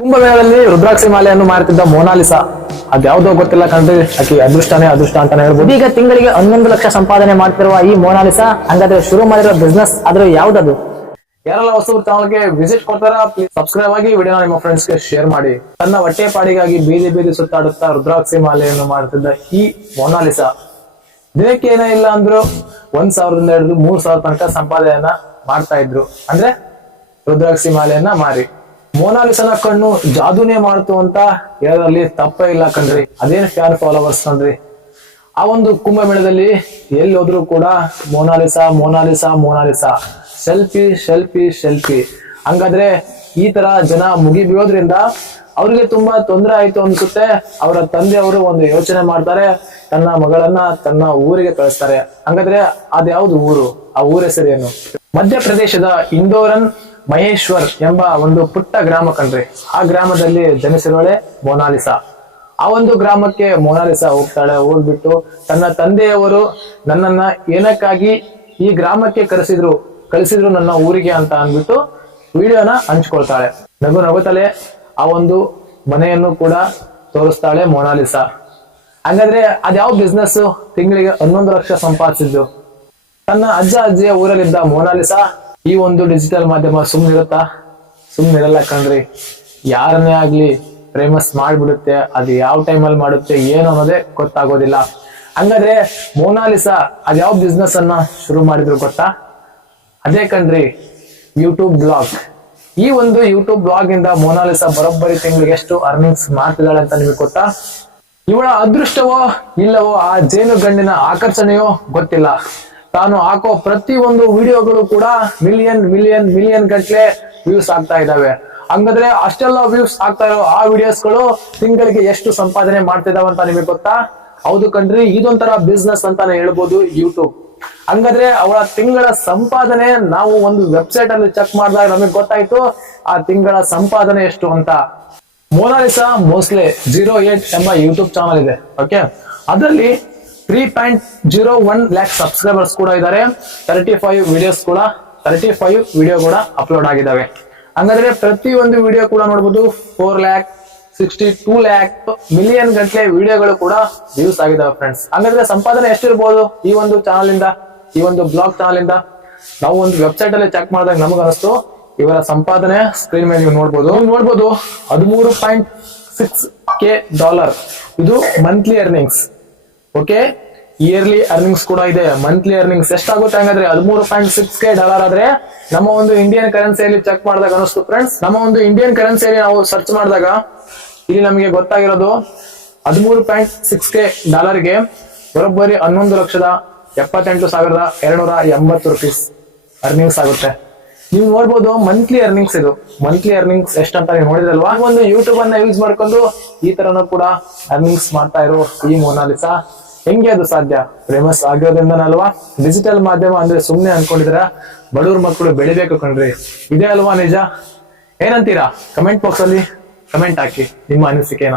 ಕುಂಭಮೇಳದಲ್ಲಿ ರುದ್ರಾಕ್ಷಿ ಮಾಲೆಯನ್ನು ಮಾರುತ್ತಿದ್ದ ಮೋನಾಲಿಸಾ ಅದ್ಯಾವುದೋ ಗೊತ್ತಿಲ್ಲ ಕಣ್ರಿ, ಆಕಿ ಅದೃಷ್ಟನೇ ಅದೃಷ್ಟ ಅಂತಾನೆ ಹೇಳ್ಬೋದು. ಈಗ ತಿಂಗಳಿಗೆ 11 ಲಕ್ಷ ಸಂಪಾದನೆ ಮಾಡ್ತಿರುವ ಈ ಮೋನಾಲಿಸಾ ಹಂಗಾದ್ರೆ ಶುರು ಮಾಡಿರೋ ಬಿಸ್ನೆಸ್ ಆದ್ರೆ ಯಾವ್ದದು? ಯಾರೆಲ್ಲ ಹೊಸಬ್ರು ಚಾನಲ್ಗೆ ವಿಸಿಟ್ ಕೊಡ್ತಾರ ಪ್ಲೀಸ್ ಸಬ್ಸ್ಕ್ರೈಬ್ ಆಗಿ ವಿಡಿಯೋನ ನಿಮ್ಮ ಫ್ರೆಂಡ್ಸ್ ಗೆ ಶೇರ್ ಮಾಡಿ. ತನ್ನ ಹೊಟ್ಟೆ ಪಾಡಿಗಾಗಿ ಬೀದಿ ಬೀದಿ ಸುತ್ತಾಡುತ್ತಾ ರುದ್ರಾಕ್ಷಿ ಮಾಲೆಯನ್ನು ಮಾಡುತ್ತಿದ್ದ ಈ ಮೋನಾಲಿಸಾ ದಿನಕ್ಕೆ ಏನೇ ಇಲ್ಲ ಅಂದ್ರು 1,000ದಿಂದ ಹಿಡಿದು 3,000 ತನಕ ಸಂಪಾದನೆಯನ್ನ ಮಾಡ್ತಾ ಇದ್ರು. ಅಂದ್ರೆ ರುದ್ರಾಕ್ಷಿ ಮಾಲೆಯನ್ನ ಮಾರಿ. ಮೋನಾಲಿಸನ ಕಣ್ಣು ಜಾದೂನೇ ಮಾಡ್ತು ಅಂತ ಹೇಳೋದ್ರಲ್ಲಿ ತಪ್ಪೇ ಇಲ್ಲ ಕಣ್ರಿ. ಅದೇನ್ ಫ್ಯಾನ್ ಫಾಲೋವರ್ಸ್ ಕಣ್ರಿ. ಆ ಒಂದು ಕುಂಭಮೇಳದಲ್ಲಿ ಎಲ್ಲಿ ಹೋದ್ರು ಕೂಡ Monalisa Monalisa Monalisa, selfie selfie selfie. ಹಂಗಾದ್ರೆ ಈ ತರ ಜನ ಮುಗಿ ಬೀಳೋದ್ರಿಂದ ಅವ್ರಿಗೆ ತುಂಬಾ ತೊಂದರೆ ಆಯ್ತು ಅನ್ಸುತ್ತೆ. ಅವರ ತಂದೆಯವರು ಒಂದು ಯೋಚನೆ ಮಾಡ್ತಾರೆ, ತನ್ನ ಮಗಳನ್ನ ತನ್ನ ಊರಿಗೆ ಕಳಿಸ್ತಾರೆ. ಹಂಗಾದ್ರೆ ಅದ್ಯಾವ್ದು ಊರು? ಆ ಊರ ಹೆಸರೇನು? ಮಧ್ಯಪ್ರದೇಶದ ಇಂದೋರನ್ ಮಹೇಶ್ವರ್ ಎಂಬ ಒಂದು ಪುಟ್ಟ ಗ್ರಾಮ ಕಣ್ರಿ. ಆ ಗ್ರಾಮದಲ್ಲಿ ಜನಿಸಿರೋಳೆ ಮೋನಾಲಿಸಾ. ಆ ಒಂದು ಗ್ರಾಮಕ್ಕೆ ಮೋನಾಲಿಸಾ ಹೋಗ್ತಾಳೆ. ಹೋಗ್ಬಿಟ್ಟು ತನ್ನ ತಂದೆಯವರು ನನ್ನನ್ನ ಏನಕ್ಕಾಗಿ ಈ ಗ್ರಾಮಕ್ಕೆ ಕಳಿಸಿದ್ರು ನನ್ನ ಊರಿಗೆ ಅಂತ ಅಂದ್ಬಿಟ್ಟು ವಿಡಿಯೋನ ಹಂಚ್ಕೊಳ್ತಾಳೆ. ನಗು ನಗುತ್ತಲೇ ಆ ಒಂದು ಮನೆಯನ್ನು ಕೂಡ ತೋರಿಸ್ತಾಳೆ ಮೋನಾಲಿಸಾ. ಹಂಗಾದ್ರೆ ಅದ್ಯಾವ ಬಿಸ್ನೆಸ್ ತಿಂಗಳಿಗೆ 11 ಲಕ್ಷ ಸಂಪಾದಿಸಿದ್ದು? ತನ್ನ ಅಜ್ಜ ಅಜ್ಜಿಯ ಊರಲ್ಲಿದ್ದ ಮೋನಾಲಿಸಾ ಈ ಒಂದು ಡಿಜಿಟಲ್ ಮಾಧ್ಯಮ ಸುಮ್ನಿರಲ್ಲ ಕಣ್ರಿ. ಯಾರನ್ನೇ ಆಗ್ಲಿ ಫೇಮಸ್ ಮಾಡ್ಬಿಡುತ್ತೆ. ಅದು ಯಾವ ಟೈಮಲ್ಲಿ ಮಾಡುತ್ತೆ ಏನು ಅನ್ನೋದೇ ಗೊತ್ತಾಗೋದಿಲ್ಲ. ಹಂಗಾದ್ರೆ ಮೋನಾಲಿಸಾ ಅದ್ಯಾವ ಬಿಸ್ನೆಸ್ ಅನ್ನ ಶುರು ಮಾಡಿದ್ರು ಗೊತ್ತಾ? ಅದೇ ಕಣ್ರಿ, ಯೂಟ್ಯೂಬ್ ಬ್ಲಾಗ್. ಈ ಒಂದು ಯೂಟ್ಯೂಬ್ ಬ್ಲಾಗ್ ಇಂದ ಮೋನಾಲಿಸಾ ಬರೋಬ್ಬರಿ ತಿಂಗಳಿಗೆ ಎಷ್ಟು ಅರ್ನಿಂಗ್ಸ್ ಮಾಡ್ತಿದ್ದಾಳೆ ಅಂತ ನಿಮಗೆ ಗೊತ್ತಾ? ಇವಳ ಅದೃಷ್ಟವೋ ಇಲ್ಲವೋ ಆ ಜೇನುಗಣ್ಣಿನ ಆಕರ್ಷಣೆಯೋ ಗೊತ್ತಿಲ್ಲ. ತಾನು ಹಾಕೋ ಪ್ರತಿ ಒಂದು ವಿಡಿಯೋಗಳು ಕೂಡ ಮಿಲಿಯನ್ ಗಟ್ಲೆ ವ್ಯೂಸ್ ಆಗ್ತಾ ಇದಾವೆ. ಹಂಗಾದ್ರೆ ಅಷ್ಟೆಲ್ಲ ವ್ಯೂಸ್ ಆಗ್ತಾ ಇರೋ ಆ ವಿಡಿಯೋಸ್ಗಳು ತಿಂಗಳಿಗೆ ಎಷ್ಟು ಸಂಪಾದನೆ ಮಾಡ್ತಿದಾವ ಅಂತ ನಿಮಗೆ ಗೊತ್ತಾ? ಹೌದು ಕಣ್ರಿ, ಇದೊಂಥರ ಬಿಸ್ನೆಸ್ ಅಂತಾನೆ ಹೇಳ್ಬೋದು ಯೂಟ್ಯೂಬ್. ಹಂಗಾದ್ರೆ ಅವಳ ತಿಂಗಳ ಸಂಪಾದನೆ ನಾವು ಒಂದು ವೆಬ್ಸೈಟ್ ಅಲ್ಲಿ ಚೆಕ್ ಮಾಡಿದಾಗ ನಮಗೆ ಗೊತ್ತಾಯ್ತು ಆ ತಿಂಗಳ ಸಂಪಾದನೆ ಎಷ್ಟು ಅಂತ. ಮೋನಾಲಿಸಾ ಮೋಸ್ಲೆ 08 ಎಂಬ ಯೂಟ್ಯೂಬ್ ಚಾನಲ್ ಇದೆ. ಓಕೆ, ಅದರಲ್ಲಿ 3.01 ಲ್ಯಾಕ್ ಸಬ್ಸ್ಕ್ರೈಬರ್ಸ್ ಕೂಡ ಇದ್ದಾರೆ. 35 ವಿಡಿಯೋ ಕೂಡ ಅಪ್ಲೋಡ್ ಆಗಿದ್ದಾವೆ. ಹಂಗಾದ್ರೆ ಪ್ರತಿ ಒಂದು ವಿಡಿಯೋ ಕೂಡ ನೋಡ್ಬೋದು 4 ಲ್ಯಾಕ್ 62 ಲ್ಯಾಕ್ ಮಿಲಿಯನ್ ಗಂಟ್ಲೆ ವಿಡಿಯೋಗಳು ಕೂಡ ವ್ಯೂಸ್ ಆಗಿದಾವೆ ಫ್ರೆಂಡ್ಸ್. ಹಂಗಾದ್ರೆ ಸಂಪಾದನೆ ಎಷ್ಟಿರ್ಬೋದು ಈ ಒಂದು ಚಾನಲ್ ಇಂದ, ಈ ಒಂದು ಬ್ಲಾಗ್ ಚಾನಲ್ ಇಂದ? ನಾವು ಒಂದು ವೆಬ್ಸೈಟ್ ಅಲ್ಲಿ ಚೆಕ್ ಮಾಡಿದಾಗ ನಮಗ ಅನಿಸ್ತು ಇವರ ಸಂಪಾದನೆ ಸ್ಕ್ರೀನ್ ಮೇಲೆ ನೀವು ನೋಡ್ಬೋದು 13.6K. ಇದು monthly earnings. Okay, yearly earnings ಕೂಡ ಇದೆ. ಮಂತ್ಲಿ ಅರ್ನಿಂಗ್ಸ್ ಎಷ್ಟಾಗುತ್ತೆ ಹಂಗಾದ್ರೆ? 13.6K ಆದ್ರೆ ನಮ್ಮ ಒಂದು ಇಂಡಿಯನ್ ಕರೆನ್ಸಿಯಲ್ಲಿ ಚೆಕ್ ಮಾಡಿದಾಗ ಅನಿಸ್ತು ಫ್ರೆಂಡ್ಸ್, ನಮ್ಮ ಒಂದು ಇಂಡಿಯನ್ ಕರೆನ್ಸಿಯಲ್ಲಿ ನಾವು ಸರ್ಚ್ ಮಾಡಿದಾಗ ಇಲ್ಲಿ ನಮಗೆ ಗೊತ್ತಾಗಿರೋದು 13.6K ಬರೋಬ್ಬರಿ 11,78,280 ರೂಪೀಸ್ ಅರ್ನಿಂಗ್ಸ್ ಆಗುತ್ತೆ. ನೀವು ನೋಡ್ಬೋದು ಮಂತ್ಲಿ ಅರ್ನಿಂಗ್ಸ್. ಇದು ಮಂತ್ಲಿ ಅರ್ನಿಂಗ್ಸ್ ಎಷ್ಟಂತ ನೀವು ನೋಡಿದ್ರಲ್ವಾ? ಒಂದು ಯೂಟ್ಯೂಬ್ ಅನ್ನ ಯೂಸ್ ಮಾಡ್ಕೊಂಡು ಈ ತರನು ಕೂಡ ಅರ್ನಿಂಗ್ಸ್ ಮಾಡ್ತಾ ಇರೋ ಈ ಮೋನಾಲಿಸಾ ಹೆಂಗೆ ಅದು ಸಾಧ್ಯ? ಫೇಮಸ್ ಆಗಿರೋದ್ರಿಂದನಲ್ವಾ? ಡಿಜಿಟಲ್ ಮಾಧ್ಯಮ ಅಂದ್ರೆ ಸುಮ್ನೆ ಅನ್ಕೊಂಡಿದ್ರ ಬಡವ್ರ ಮಕ್ಕಳು ಬೆಳಿಬೇಕು ಕಣ್ರಿ. ಇದೇ ಅಲ್ವಾ ನಿಜ? ಏನಂತೀರಾ? ಕಮೆಂಟ್ ಬಾಕ್ಸ್ ಅಲ್ಲಿ ಕಮೆಂಟ್ ಹಾಕಿ ನಿಮ್ಮ ಅನಿಸಿಕೆನ.